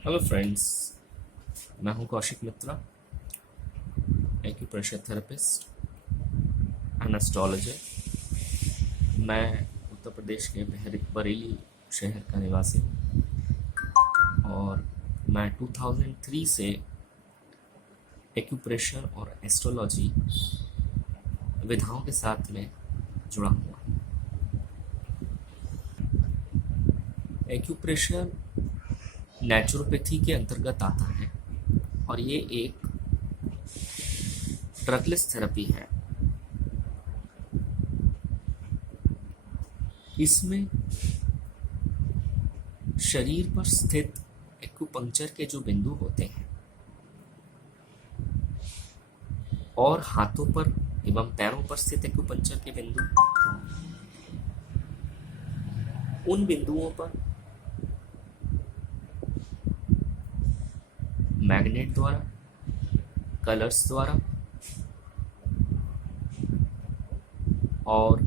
Hello friends. मैं हूं कौशिक मित्रा, acupressure therapist and astrologer. मैं उत्तर प्रदेश के बरेली शहर का निवासी हूं और मैं 2003 से एक्यूप्रेशर और एस्ट्रोलॉजी विधाओं के साथ में जुड़ा हुआ। एक्यूप्रेशर नेचुरोपैथी के अंतर्गत आता है और ये एक ड्रगलेस थेरेपी है। इसमें शरीर पर स्थित एक्यूपंक्चर के जो बिंदु होते हैं और हाथों पर एवं पैरों पर स्थित एक्यूपंक्चर के बिंदु, उन बिंदुओं पर मैग्नेट द्वारा, कलर्स द्वारा और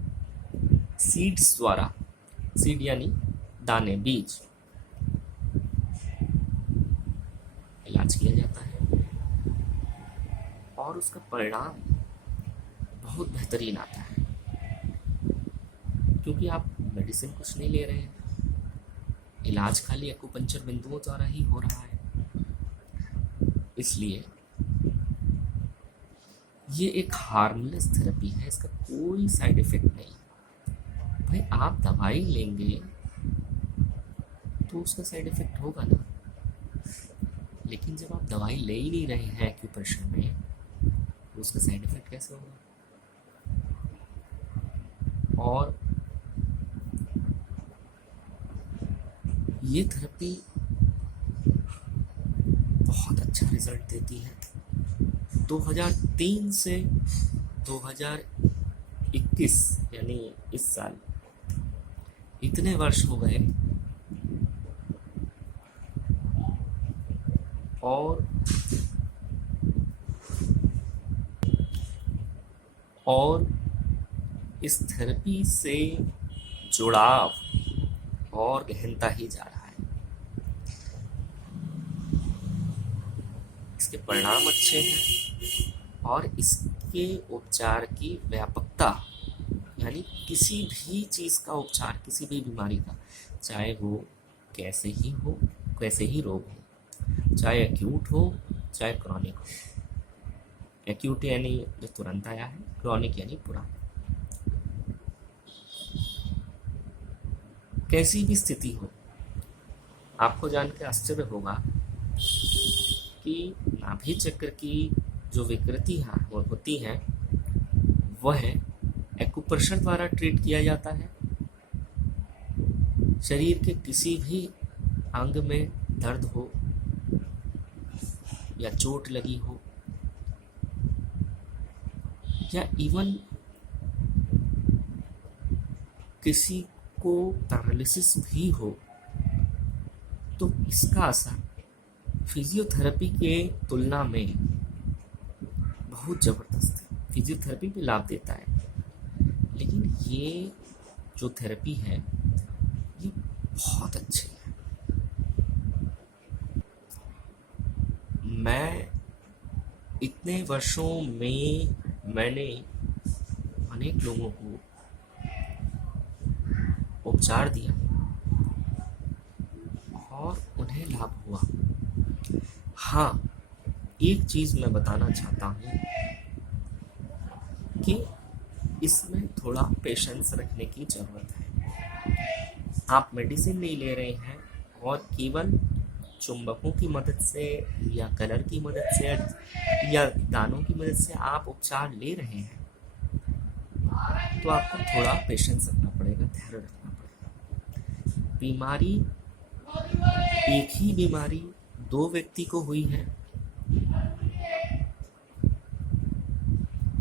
सीड्स द्वारा, सीड यानी दाने, बीज, इलाज किया जाता है और उसका परिणाम बहुत बेहतरीन आता है क्योंकि आप मेडिसिन कुछ नहीं ले रहे हैं, इलाज खाली एक्यूपंक्चर बिंदुओं द्वारा ही हो रहा है। इसलिए ये एक हार्मलेस थेरेपी है, इसका कोई साइड इफेक्ट नहीं। भाई आप दवाई लेंगे तो उसका साइड इफेक्ट होगा ना, लेकिन जब आप दवाई ले ही नहीं रहे हैं एक्यूप्रेशर में तो उसका साइड इफेक्ट कैसे होगा। और ये थेरेपी बहुत अच्छा रिजल्ट देती है। 2003 से 2021 यानी इस साल इतने वर्ष हो गए और इस थेरेपी से जुड़ाव और गहनता ही जा रहा है। इसके परिणाम अच्छे हैं और इसके उपचार की व्यापकता, यानी किसी भी चीज़ का उपचार, किसी भी बीमारी का, चाहे वो कैसे ही रोग हो, चाहे एक्यूट हो चाहे क्रॉनिक हो। एक्यूट यानी जो तुरंत आया है, क्रॉनिक यानी पुराना। कैसी भी स्थिति हो, आपको जानकर आश्चर्य होगा कि नाभि चक्र की जो विकृति होती है वह एक्यूप्रेशर द्वारा ट्रीट किया जाता है। शरीर के किसी भी अंग में दर्द हो या चोट लगी हो या इवन किसी को पैरालिसिस भी हो, तो इसका असर फिजियोथेरेपी के तुलना में बहुत ज़बरदस्त है। फिजियोथेरेपी भी लाभ देता है, लेकिन ये जो थेरेपी है ये बहुत अच्छी है। मैं इतने वर्षों में मैंने अनेक लोगों को उपचार दिया और उन्हें लाभ हुआ। हाँ, एक चीज़ मैं बताना चाहता हूँ कि इसमें थोड़ा पेशेंस रखने की ज़रूरत है। आप मेडिसिन नहीं ले रहे हैं और केवल चुंबकों की मदद से या कलर की मदद से या दानों की मदद से आप उपचार ले रहे हैं, तो आपको थोड़ा पेशेंस रखना पड़ेगा, धैर्य रखना पड़ेगा। बीमारी, एक ही बीमारी दो व्यक्ति को हुई है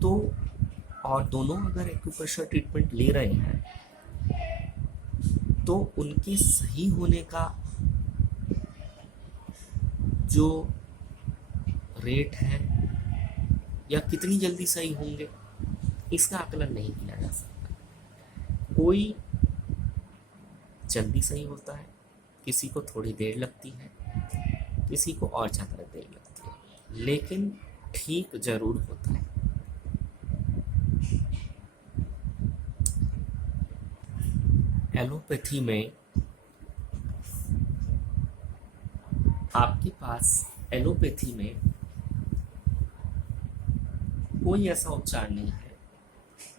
तो, और दोनों अगर एक्यूप्रेशर ट्रीटमेंट ले रहे हैं तो उनके सही होने का जो रेट है या कितनी जल्दी सही होंगे, इसका आकलन नहीं किया जा सकता। कोई जल्दी सही होता है, किसी को थोड़ी देर लगती है, किसी को और ज़्यादा देर लगती है, लेकिन ठीक जरूर होता है। एलोपैथी में आपके पास एलोपैथी में कोई ऐसा उपचार नहीं है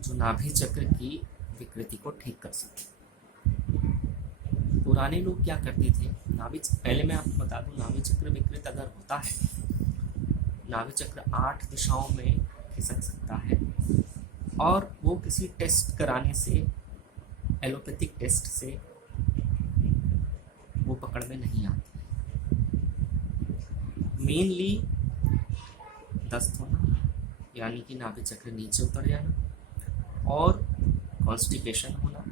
जो नाभि चक्र की विकृति को ठीक कर सके। पुराने लोग क्या करते थे, पहले मैं आपको बता दूं, नाभि चक्र विकृत अगर होता है, नाभि चक्र 8 दिशाओं में खिसक सकता है और वो किसी टेस्ट कराने से, एलोपैथिक टेस्ट से वो पकड़ में नहीं आती। मेनली दस्त होना, यानी कि नाभि चक्र नीचे उतर जाना, और कॉन्स्टिपेशन होना,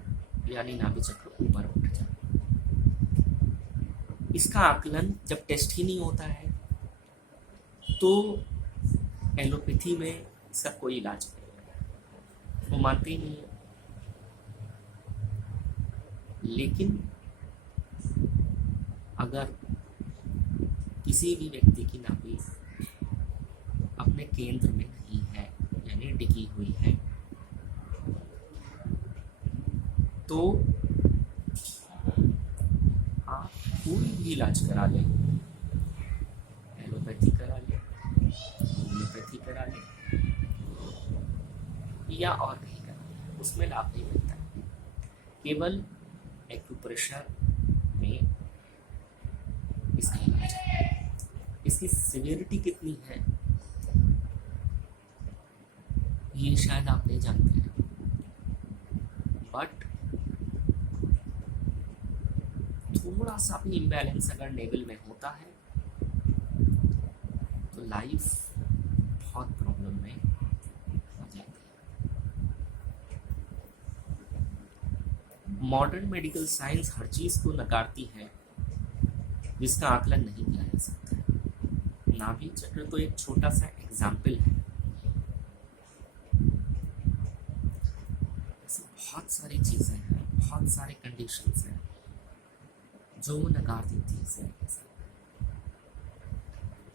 यानी नाभि चक्र ऊपर उठ जाना। इसका आकलन जब टेस्ट ही नहीं होता है तो एलोपैथी में इसका कोई इलाज नहीं है, वो मानते ही नहीं है। लेकिन अगर किसी भी व्यक्ति की नाभि अपने केंद्र में नहीं है, यानी डिगी हुई है, तो आप कोई भी इलाज करा लें, एलोपैथी करा लें, होम्योपैथी करा लें या और कहीं करा लें, उसमें लाभ नहीं मिलता है। केवल एक्यूप्रेशर में इसका इलाज है। इसकी सिवियरिटी कितनी है ये शायद आप नहीं जानते हैं, बट थोड़ा सा भी इम्बैलेंस अगर नेवल में होता है तो लाइफ बहुत प्रॉब्लम में हो जाती है। मॉडर्न मेडिकल साइंस हर चीज को नकारती है जिसका आकलन नहीं किया जा सकता है। नाभि चक्र तो एक छोटा सा एग्जाम्पल है, ऐसे बहुत सारी चीजें हैं, बहुत सारे कंडीशंस हैं जो वो नकार देती है इसे।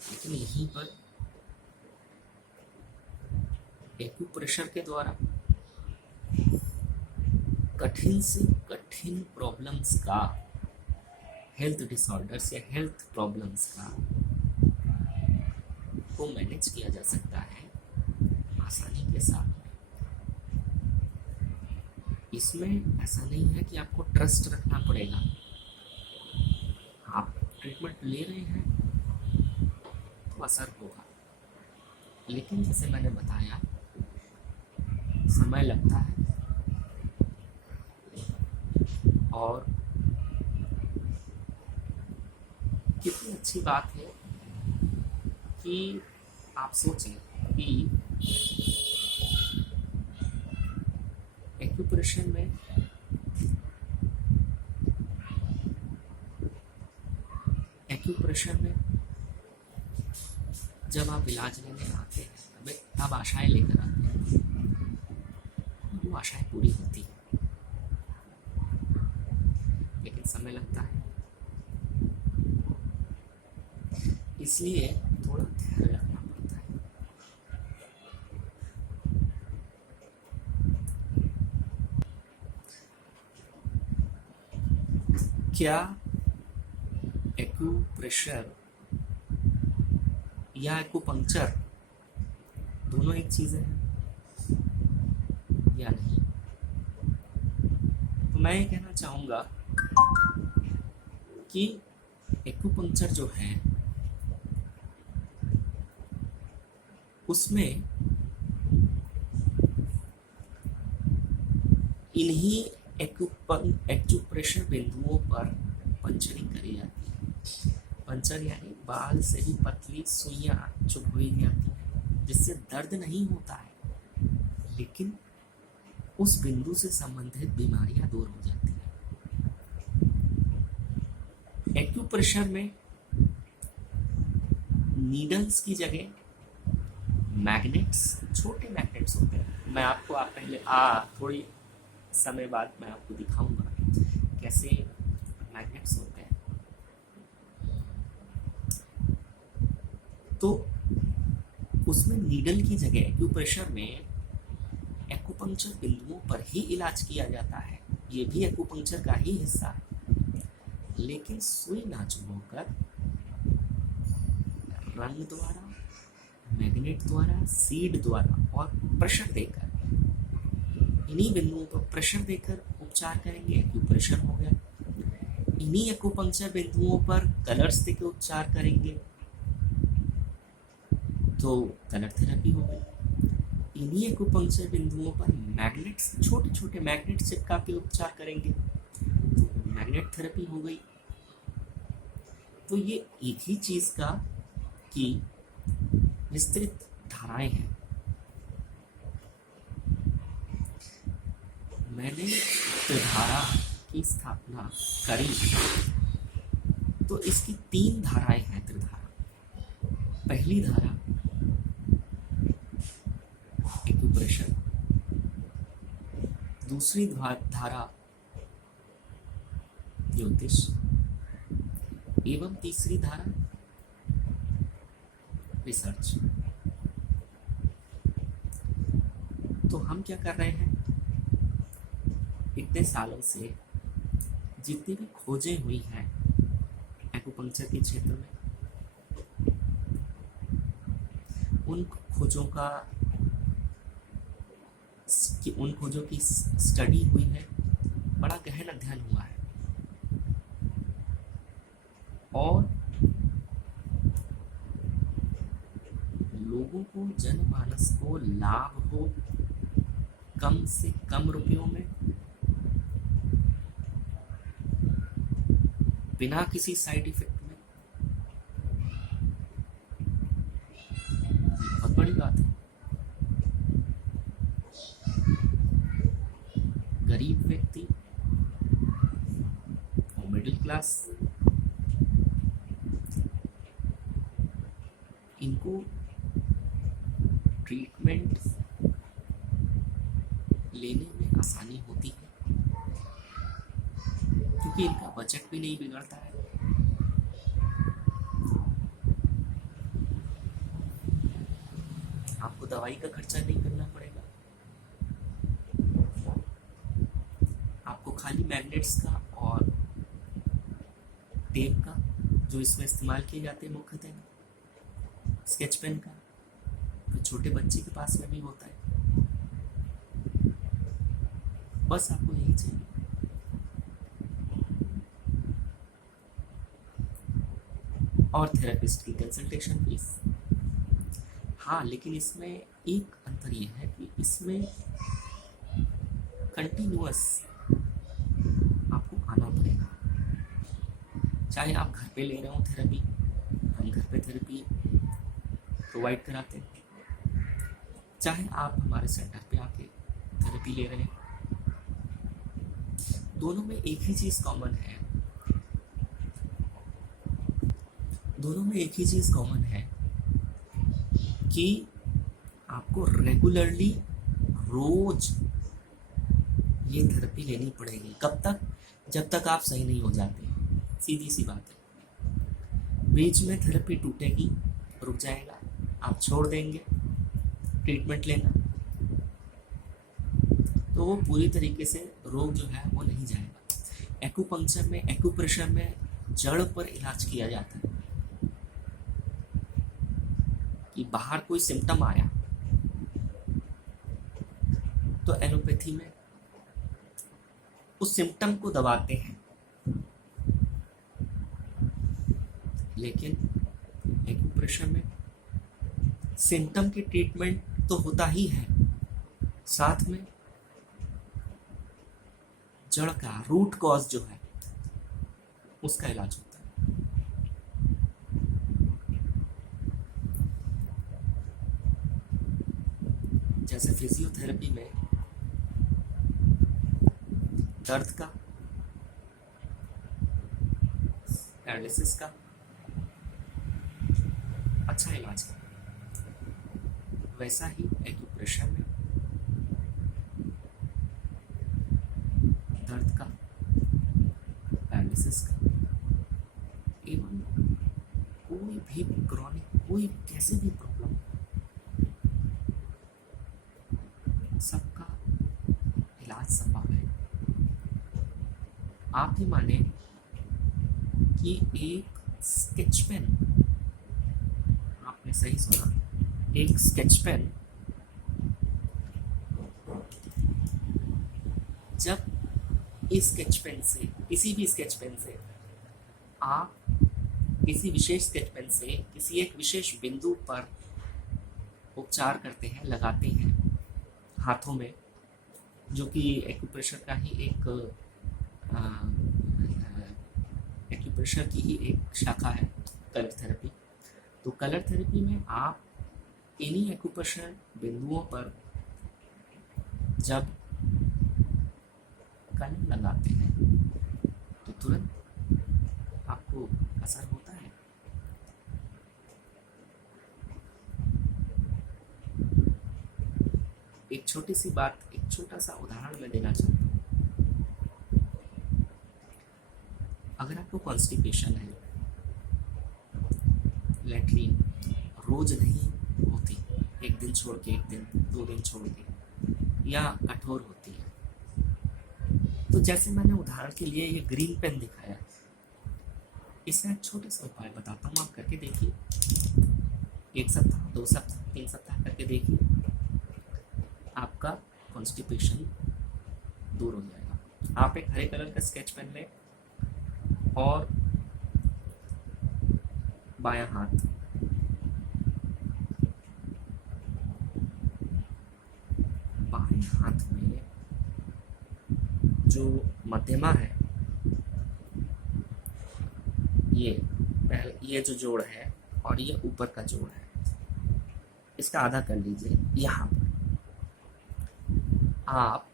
लेकिन यहीं पर एक्यूप्रेशर के द्वारा कठिन से कठिन प्रॉब्लम्स का, हेल्थ डिसऑर्डर्स या हेल्थ प्रॉब्लम्स का को मैनेज किया जा सकता है आसानी के साथ। इसमें ऐसा नहीं है कि आपको ट्रस्ट रखना पड़ेगा, आप ट्रीटमेंट ले रहे हैं तो असर होगा, लेकिन जैसे मैंने बताया समय लगता है और कितनी अच्छी बात है कि आप सोचें कि एक्यूप्रेशर में जब आप इलाज लेने आते हैं तब आशाएं लेकर आते हैं, वो आशाएं पूरी होती है, लेकिन समय लगता है। इसलिए थोड़ा ध्यान रखना पड़ता है। क्या एक्यूप्रेशर या एक्यूपंक्चर दोनों एक चीज है या नहीं? तो मैं ये कहना चाहूंगा कि एक्यूपंक्चर जो है उसमें इन्हीं एक्यूप्रेशर बिंदुओं पर पंचरिंग करी जाती है। पंचर यानी बाल से ही पतली सुइयां चुभई जाती है, जिससे दर्द नहीं होता है, लेकिन उस बिंदु से संबंधित बीमारियां दूर हो जाती हैं। एक्यूप्रेशर में नीडल्स की जगह मैग्नेट्स, छोटे मैग्नेट्स होते हैं। मैं आपको पहले थोड़ी समय बाद मैं आपको दिखाऊंगा कैसे मैग्नेट्स होते हैं। तो उसमें नीडल की जगह एक्यूप्रेशर में एक्यूपंक्चर बिंदुओं पर ही इलाज किया जाता है, ये भी एक्यूपंक्चर का ही हिस्सा है। लेकिन सुई ना चुभोकर रंग द्वारा, मैग्नेट द्वारा, सीड द्वारा और प्रेशर देकर, इन्हीं बिंदुओं पर प्रेशर देकर उपचार करेंगे, एक्यूप्रेशर हो गया। इन्हीं एक्यूपंक्चर बिंदुओं पर कलर्स देकर उपचार करेंगे तो कलर थेरेपी हो गई। इन्हीं एक्यूपंक्चर बिंदुओं पर मैग्नेट्स, छोटे छोटे मैग्नेट चिपका के उपचार करेंगे तो मैग्नेट थेरेपी हो गई। तो ये एक ही चीज का की विस्तृत धाराएं हैं। मैंने त्रिधारा की स्थापना करी तो इसकी 3 धाराएं हैं त्रिधारा। पहली धारा एक्यूप्रेशर, दूसरी धारा ज्योतिष एवं तीसरी धारा रिसर्च। तो हम क्या कर रहे हैं, इतने सालों से जितनी भी खोजें हुई हैं एक्यूपंक्चर के क्षेत्र में, उन खोजों की स्टडी हुई है, बड़ा गहन अध्ययन हुआ है और लोगों को, जनमानस को लाभ हो कम से कम रुपयों में, बिना किसी साइड इफेक्ट में, बहुत बड़ी बात है। गरीब व्यक्ति और मिडिल क्लास, इनको ट्रीटमेंट लेने में आसानी होती है क्योंकि इनका बजट भी नहीं बिगड़ता है। आपको दवाई का खर्चा नहीं करना पड़ेगा, आपको खाली मैग्नेट्स का और टेप का, जो इसमें इस्तेमाल किए जाते हैं मुख्यतः, स्केच पेन का, तो छोटे बच्चे के पास में भी होता है, बस आपको यही चाहिए। और थेरेपिस्ट की कंसल्टेशन फीस। हाँ, लेकिन इसमें एक अंतर यह है कि इसमें कंटिन्यूअस आपको आना पड़ेगा। चाहे आप घर पे ले रहे हो थेरेपी, हम घर पे थेरेपी प्रोवाइड कराते हैं, चाहे आप हमारे सेंटर पे आके थेरेपी ले रहे हैं, दोनों में एक ही चीज़ कॉमन है, कि आपको रेगुलरली रोज ये थेरेपी लेनी पड़ेगी। कब तक? जब तक आप सही नहीं हो जाते। सीधी सी बात है। बीच में थेरेपी टूटेगी, रुक जाएगा, आप छोड़ देंगे ट्रीटमेंट लेना, तो वो पूरी तरीके से रोग जो है वो नहीं जाएगा। एक्यूपंक्चर में, एक्यूप्रेशर में जड़ पर इलाज किया जाता है कि बाहर कोई सिम्टम आया तो एलोपैथी में उस सिम्टम को दबाते हैं, लेकिन एक्यूप्रेशर में सिम्टम की ट्रीटमेंट तो होता ही है, साथ में जड़ का, रूट कॉज जो है उसका इलाज होता है। जैसे फिजियोथेरेपी में दर्द का, पैरालिसिस का अच्छा इलाज है, वैसा ही एक्यूप्रेशर में दर्द का, पैरालिसिस का एवं कोई भी क्रॉनिक कोई कैसे भी प्रॉब्लम, सबका इलाज संभव है। आप ही माने कि एक स्केच पेन, आपने सही सुना, एक स्केच पेन जब इस स्केच पेन से, किसी भी स्केच पेन से आप किसी विशेष स्केच पेन से किसी एक विशेष बिंदु पर उपचार करते हैं, लगाते हैं हाथों में, जो कि एक्यूप्रेशर का ही एक एक्यूप्रेशर की ही एक शाखा है, कलर थेरेपी। तो कलर थेरेपी में आप इन्हीं एक्यूप्रेशर बिंदुओं पर जब कलर लगाते हैं तो तुरंत आपको असर होता है। एक छोटी सी बात, एक छोटा सा उदाहरण मैं देना चाहता हूँ। अगर आपको कॉन्स्टिपेशन है, लैट्रिन रोज नहीं होती, एक दिन छोड़ के एक दिन, 2 दिन छोड़ के, या कठोर होती है, तो जैसे मैंने उदाहरण के लिए ये ग्रीन पेन दिखाया, इसका एक छोटा सा उपाय बताता हूँ, आप करके देखिए। 1 सप्ताह, 2 सप्ताह, 3 सप्ताह करके देखिए, आपका कॉन्स्टिपेशन दूर हो जाएगा। आप एक हरे कलर का स्केच पेन लें और बायां हाथ में जो मध्यमा है, ये जो जोड़ है और ये ऊपर का जोड़ है, इसका आधा कर लीजिए। यहाँ पर आप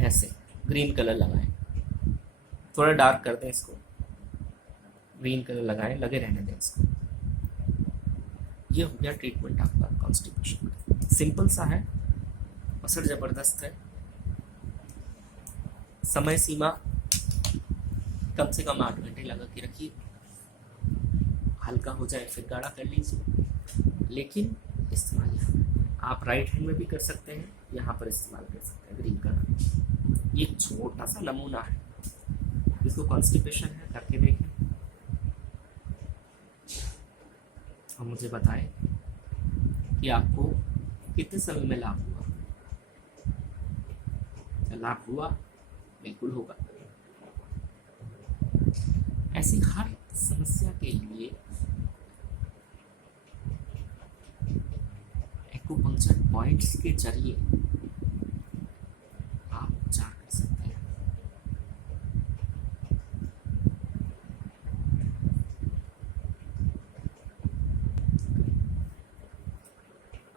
ऐसे ग्रीन कलर लगाएं, थोड़ा डार्क कर दें इसको, ग्रीन कलर लगाएं, लगे रहने दें इसको। ये हो गया ट्रीटमेंट आपका कॉन्स्टिपेशन का। सिंपल सा है, असर जबरदस्त है। समय सीमा कम से कम 8 घंटे लगा के रखिए, हल्का हो जाए फिर गाढ़ा कर लीजिए। लेकिन इस्तेमाल आप राइट हैंड में भी कर सकते हैं, यहाँ पर इस्तेमाल कर सकते हैं ग्रीन कलर। ये छोटा सा नमूना है, जिसको कॉन्स्टिपेशन है, करके देखें और मुझे बताएं कि आपको कितने समय में लाभ हुआ। लाभ हुआ, बिल्कुल होगा। ऐसी हर समस्या के लिए एक्यूपंक्चर पॉइंट्स के जरिए आप उपचार कर सकते हैं।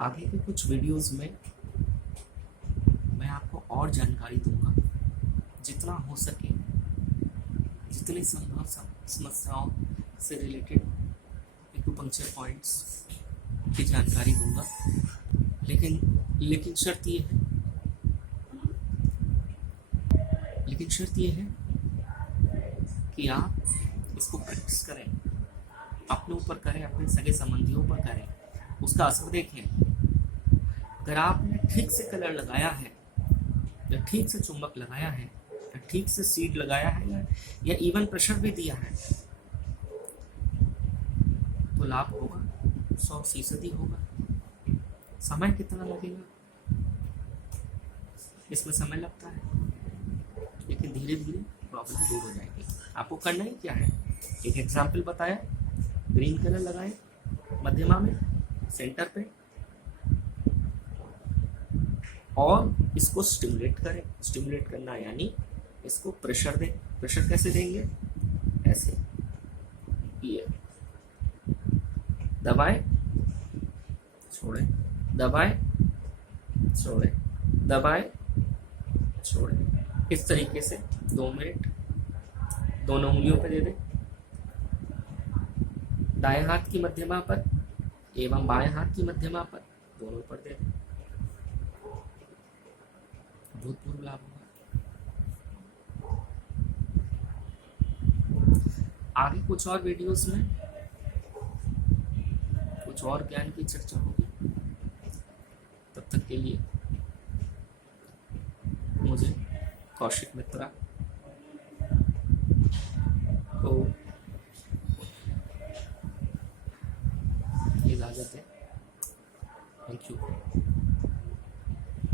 आगे के कुछ वीडियोस में मैं आपको और जानकारी दूंगा, जितना हो सके, जितनी संभव समस्याओं से रिलेटेड एक्यूपंक्चर पॉइंट्स की जानकारी दूंगा। लेकिन शर्त ये है कि आप इसको प्रैक्टिस करें, अपने ऊपर करें, अपने सगे संबंधियों पर करें, उसका असर देखें। अगर आपने ठीक से कलर लगाया है, या ठीक से चुंबक लगाया है, या ठीक से सीड लगाया है, या इवन प्रेशर भी दिया है, तो लाभ होगा, 100% होगा। समय कितना लगेगा? इसमें समय लगता है, लेकिन धीरे धीरे प्रॉब्लम दूर हो जाएगी। आपको करना ही क्या है, एक एग्जाम्पल बताया, ग्रीन कलर लगाएं मध्यमा में, सेंटर पे, और इसको स्टिमुलेट करें। स्टिमुलेट करना यानी इसको प्रेशर दें। प्रेशर कैसे देंगे? ऐसे, ये दबाएं, छोड़ें, दबाएं, छोड़ें, दबाएं, छोड़ें। इस तरीके से 2 मिनट दोनों उंगलियों पर दे दें, दाएं हाथ की मध्यमा पर एवं बाएं हाथ की मध्यमा पर, दोनों पर दे दें। भूतपूर्व लाभ होगा। आगे कुछ और वीडियोस में कुछ और ज्ञान की चर्चा होगी। तब तक के लिए मुझे कौशिक मित्रा को इजाज़त है। Thank you.